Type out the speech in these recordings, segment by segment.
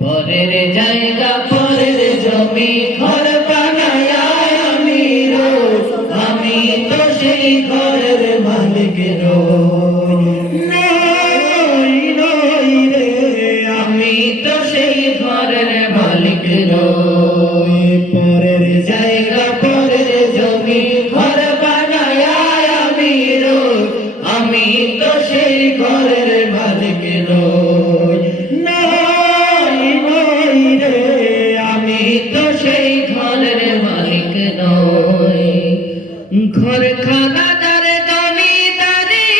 পরের জায়গা পরের জমি ঘর বানায় আমি রই, আমি তো সেই ঘরের মালিক নই। নই নই রে, আমি তো সেই ঘরের মালিক নই। পরের জায়গা পরের জমি ঘর বানায় আমি রই, আমি তো সেই ঘরের মালিক নই। নই নই রে, আমি তো সেই ঘরের মালিক নই। ঘরখানা যার জমিদারি,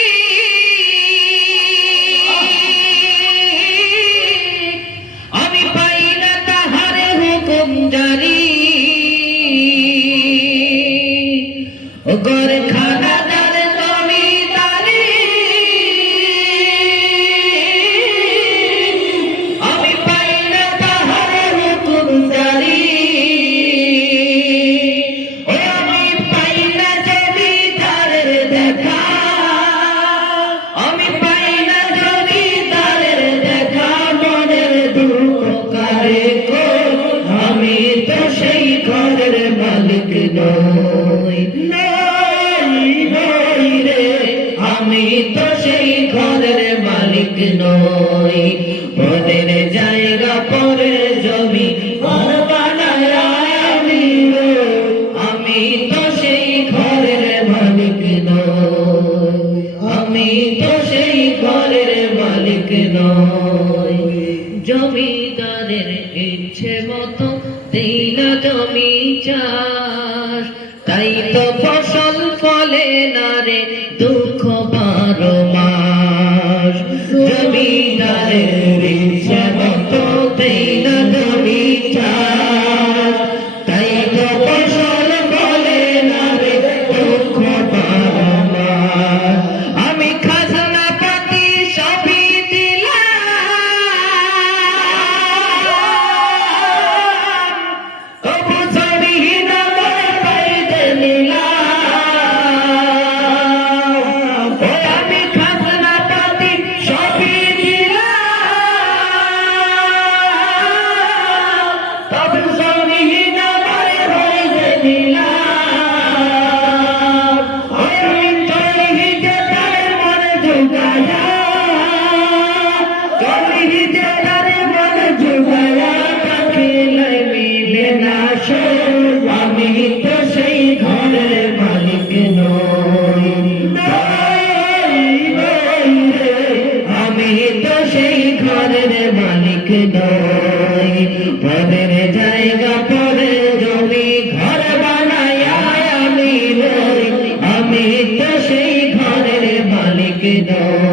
আমি পাই না তাহার হুকুম জারি। ঘরখানা যার জমিদারি, আমি পাই না তাহার হুকুম জারি। আমি পাই না জমিদারের দেখা, আমি পাই না জমিদারের দেখা। মনের দুঃখ কারে গো, আমি তো সেই ঘরের মালিক নই। নই নই রে, আমি তো সেই ঘরের মালিক নই। পরের জায়গা পরের জমি ঘর বানায় আমি রই, আমি তো সেই ঘরের মালিক নই। আমি তো সেই ঘরের মালিক নই। জমিদারের ইচ্ছে মতো দেই না জমি চাষ, তাই তো ফসল ফলে না রে দুঃখ 12 মাস। জমিদারের ইচ্ছে মতো দেই না জমি চাষ, তাই তো ফসল ফলে না রে দুঃখ 12 মাস। আমি খাজনা পাতি সবই দিলাম, তবু জমিহীন আমার পাইতে নিলাম। আমি খাজনা পাতি সবই দিলাম, তবু জমিহীন আমার পাইতে নিলাম। আমি জমিহীনকে তার মনে জোগায়া, জমিহীনকে তার মনে জোগায়া, পাখিলে মিলে না সুর, আমি তো সেই ঘরের মালিক নই। নই নই রে, আমি তো সেই ঘরের মালিক নই। পরের জায়গা পরের জমি ঘর বানায় আমি রই, আমি তো সেই ঘরের মালিক নই।